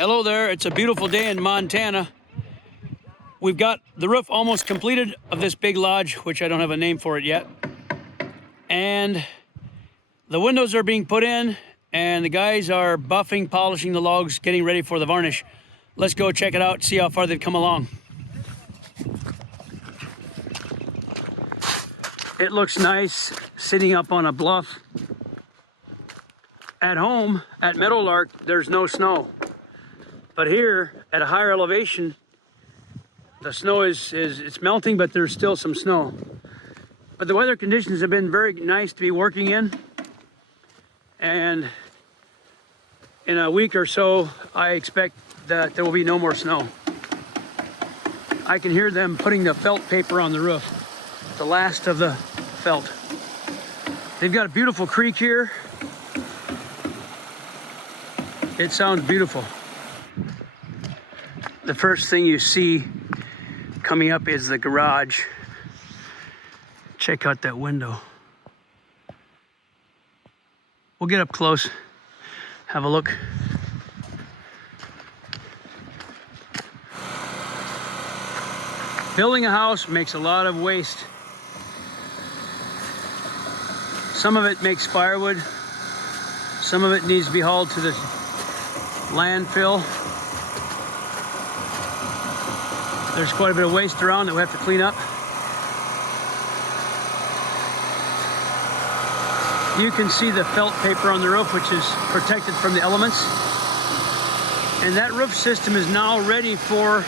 Hello there, it's a beautiful day in Montana. We've got the roof almost completed of this big lodge, which I don't have a name for it yet. And the windows are being put in, and the guys are buffing, polishing the logs, getting ready for the varnish. Let's go check it out, see how far they've come along. It looks nice sitting up on a bluff. At home, at Meadowlark, there's no snow. But here, at a higher elevation, the snow it's melting, but there's still some snow. But the weather conditions have been very nice to be working in. And in a week or so, I expect that there will be no more snow. I can hear them putting the felt paper on the roof. The last of the felt. They've got a beautiful creek here. It sounds beautiful. The first thing you see coming up is the garage. Check out that window. We'll get up close, have a look. Building a house makes a lot of waste. Some of it makes firewood. Some of it needs to be hauled to the landfill. There's quite a bit of waste around that we have to clean up. You can see the felt paper on the roof, which is protected from the elements. And that roof system is now ready for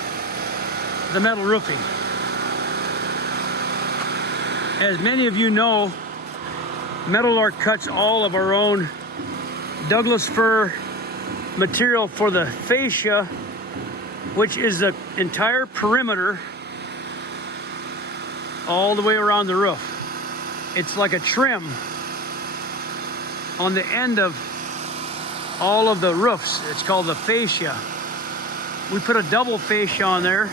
the metal roofing. As many of you know, Meadowlark cuts all of our own Douglas Fir material for the fascia, which is the entire perimeter all the way around the roof. It's like a trim on the end of all of the roofs. It's called the fascia. We put a double fascia on there.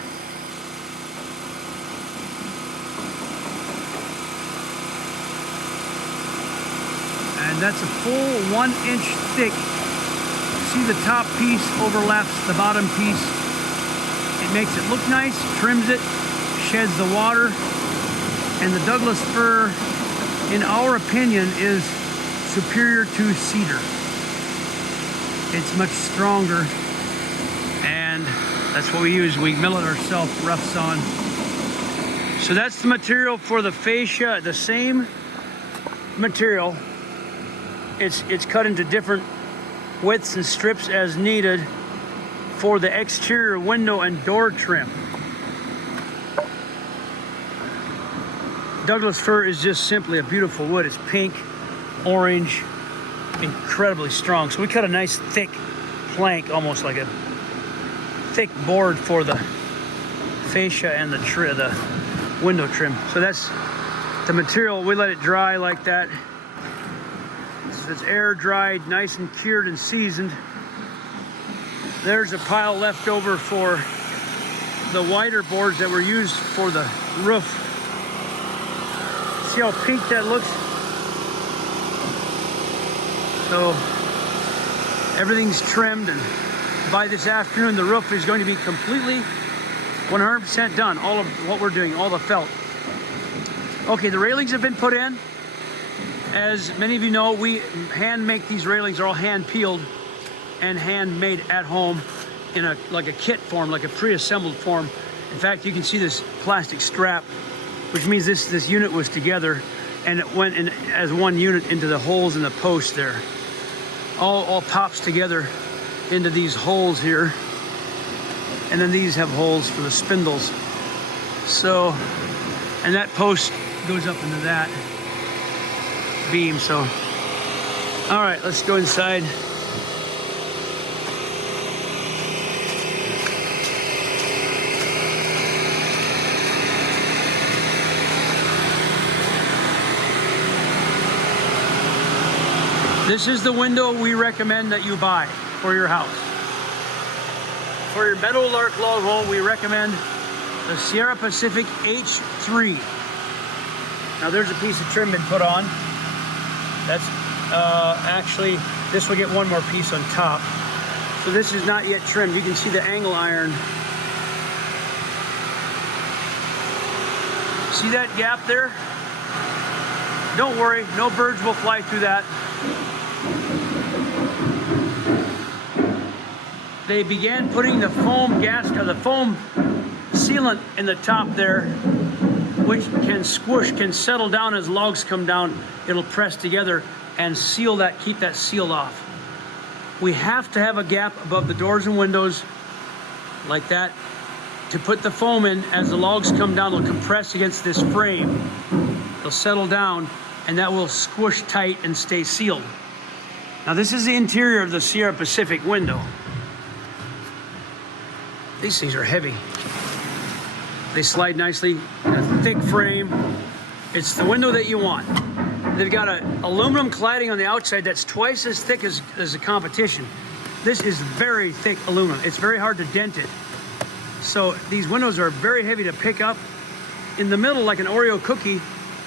And that's a full 1 inch thick. See, the top piece overlaps the bottom piece. It makes it look nice, trims it, sheds the water. And the Douglas Fir, in our opinion, is superior to cedar. It's much stronger, and that's what we use. We mill it ourselves, rough sawn. So that's the material for the fascia, the same material. It's cut into different widths and strips as needed for the exterior window and door trim. Douglas Fir is just simply a beautiful wood. It's pink, orange, incredibly strong. So we cut a nice thick plank, almost like a thick board for the fascia and the window trim. So that's the material. We let it dry like that. It's air dried, nice and cured and seasoned. There's a pile left over for the wider boards that were used for the roof. See how pink that looks? So everything's trimmed, and by this afternoon the roof is going to be completely 100% done. All of what we're doing, all the felt. Okay, the railings have been put in. As many of you know, we hand make these railings. They're all hand peeled and handmade at home in like a kit form, like a pre-assembled form. In fact, you can see this plastic strap, which means this unit was together and it went in as one unit into the holes in the post there. All pops together into these holes here. And then these have holes for the spindles. So, and that post goes up into that beam. So, all right, let's go inside. This is the window we recommend that you buy for your house. For your Meadowlark log home, we recommend the Sierra Pacific H3. Now there's a piece of trim been put on. That's actually, this will get one more piece on top. So this is not yet trimmed. You can see the angle iron. See that gap there? Don't worry, no birds will fly through that. They began putting the foam gasket, the foam sealant in the top there, which can squish, can settle down as logs come down. It'll press together and seal that, keep that sealed off. We have to have a gap above the doors and windows like that to put the foam in. As the logs come down, they'll compress against this frame. They'll settle down and that will squish tight and stay sealed. Now this is the interior of the Sierra Pacific window. These things are heavy. They slide nicely in a thick frame. It's the window that you want. They've got an aluminum cladding on the outside that's twice as thick as the competition. This is very thick aluminum. It's very hard to dent it. So these windows are very heavy to pick up. In the middle, like an Oreo cookie,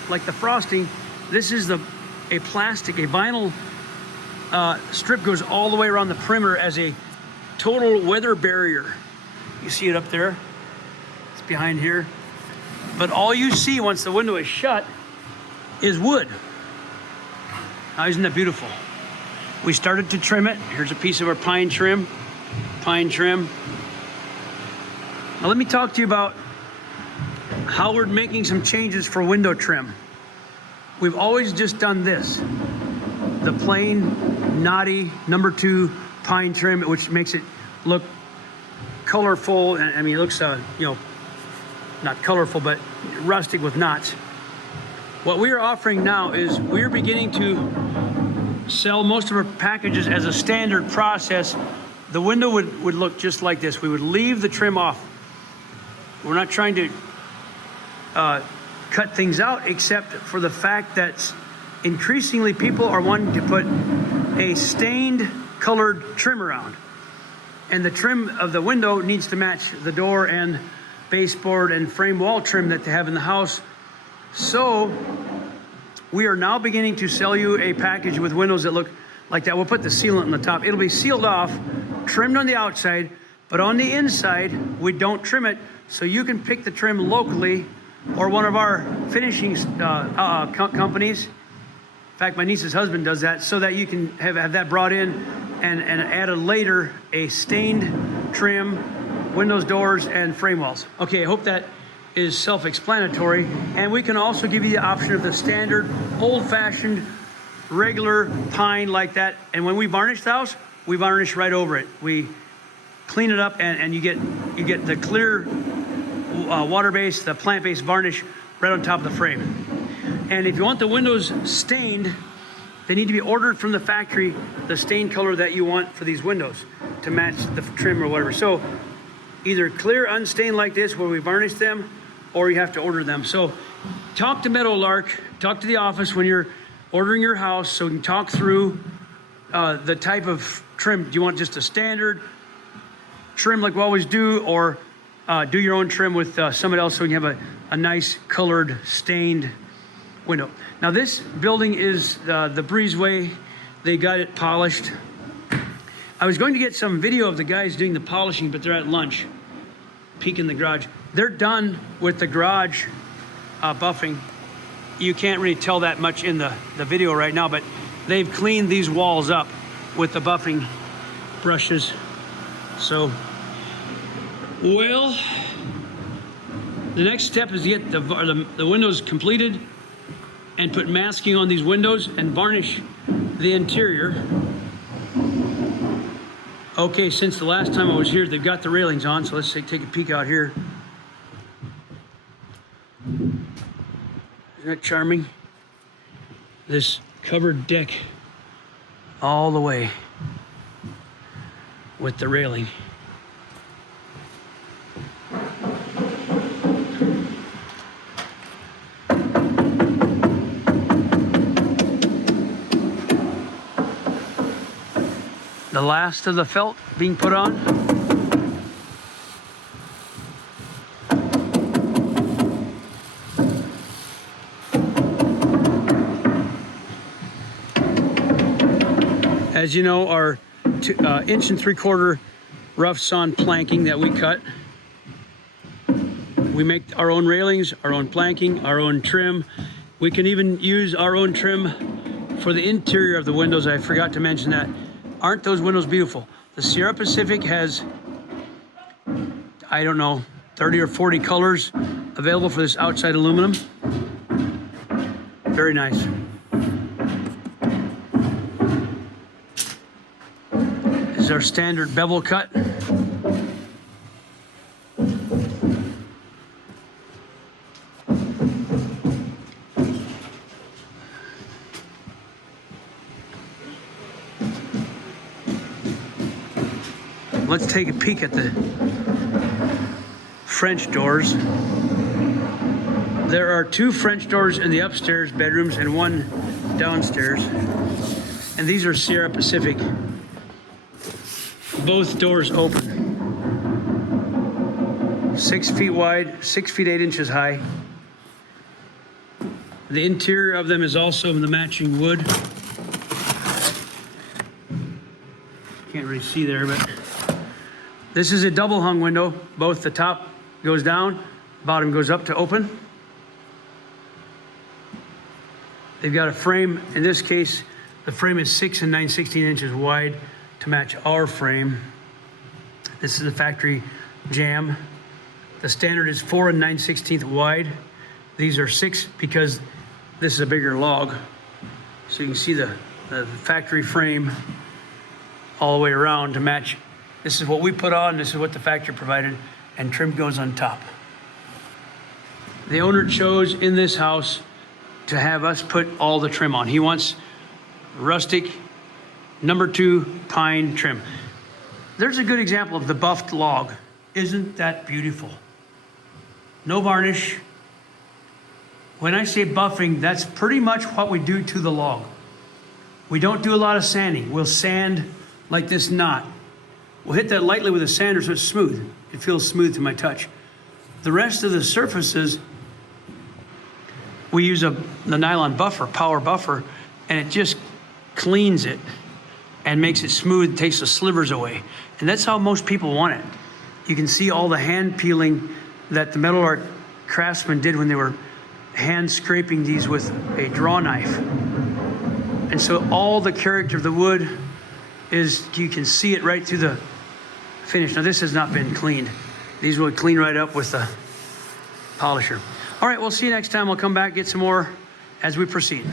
like the frosting, this is a plastic, a vinyl strip goes all the way around the perimeter as a total weather barrier. You see it up there. It's behind here. But all you see once the window is shut is wood. Now, isn't that beautiful? We started to trim it. Here's a piece of our pine trim. Pine trim. Now let me talk to you about how we're making some changes for window trim. We've always just done this. The plain, knotty, #2 pine trim, which makes it look colorful. I mean, it looks, you know, not colorful, but rustic with knots. What we are offering now is we're beginning to sell most of our packages as a standard process. The window would look just like this. We would leave the trim off. We're not trying to cut things out, except for the fact that increasingly people are wanting to put a stained colored trim around. And the trim of the window needs to match the door and baseboard and frame wall trim that they have in the house. So we are now beginning to sell you a package with windows that look like that. We'll put the sealant on the top. It'll be sealed off, trimmed on the outside, but on the inside, we don't trim it. So you can pick the trim locally or one of our finishing companies. In fact, my niece's husband does that, so that you can have that brought in and added later a stained trim, windows, doors, and frame walls. Okay, I hope that is self-explanatory. And we can also give you the option of the standard, old-fashioned, regular pine like that. And when we varnish the house, we varnish right over it. We clean it up, and you get the clear water-based, the plant-based varnish right on top of the frame. And if you want the windows stained, they need to be ordered from the factory, the stain color that you want for these windows to match the trim or whatever. So either clear, unstained like this, where we varnish them, or you have to order them. So talk to Meadowlark, talk to the office when you're ordering your house, so we can talk through the type of trim. Do you want just a standard trim like we always do, or do your own trim with someone else, so we can have a nice colored stained window. Now this building is the breezeway. They got it polished. I was going to get some video of the guys doing the polishing, but they're at lunch. Peek in the garage. They're done with the garage buffing. You can't really tell that much in the video right now, but they've cleaned these walls up with the buffing brushes. So, well, the next step is to get the windows completed and put masking on these windows and varnish the interior. Okay, since the last time I was here, they've got the railings on, so let's take a peek out here. Isn't that charming? This covered deck all the way with the railing. The last of the felt being put on. As you know, our inch and 3/4 rough sawn planking that we cut. We make our own railings, our own planking, our own trim. We can even use our own trim for the interior of the windows. I forgot to mention that. Aren't those windows beautiful? The Sierra Pacific has, I don't know, 30 or 40 colors available for this outside aluminum. Very nice. This is our standard bevel cut. Let's take a peek at the French doors. There are 2 French doors in the upstairs bedrooms and 1 downstairs. And these are Sierra Pacific. Both doors open. 6 feet wide, 6 feet 8 inches high. The interior of them is also the matching wood. Can't really see there, but this is a double hung window. Both the top goes down, bottom goes up to open. They've got a frame. In this case, the frame is 6 and 9/16 inches wide to match our frame. This is the factory jam. The standard is 4 and 9/16 wide. These are 6 because this is a bigger log. So you can see the factory frame all the way around to match. This is what we put on, this is what the factory provided, and trim goes on top. The owner chose in this house to have us put all the trim on. He wants rustic #2 pine trim. There's a good example of the buffed log. Isn't that beautiful? No varnish. When I say buffing, that's pretty much what we do to the log. We don't do a lot of sanding. We'll sand like this knot. We'll hit that lightly with a sander so it's smooth. It feels smooth to my touch. The rest of the surfaces, we use the nylon buffer, power buffer, and it just cleans it and makes it smooth, takes the slivers away. And that's how most people want it. You can see all the hand peeling that the Meadowlark craftsmen did when they were hand scraping these with a draw knife. And so all the character of the wood is, you can see it right through the finish. Now this has not been cleaned. These will clean right up with the polisher. All right, we'll see you next time. We'll come back, get some more as we proceed.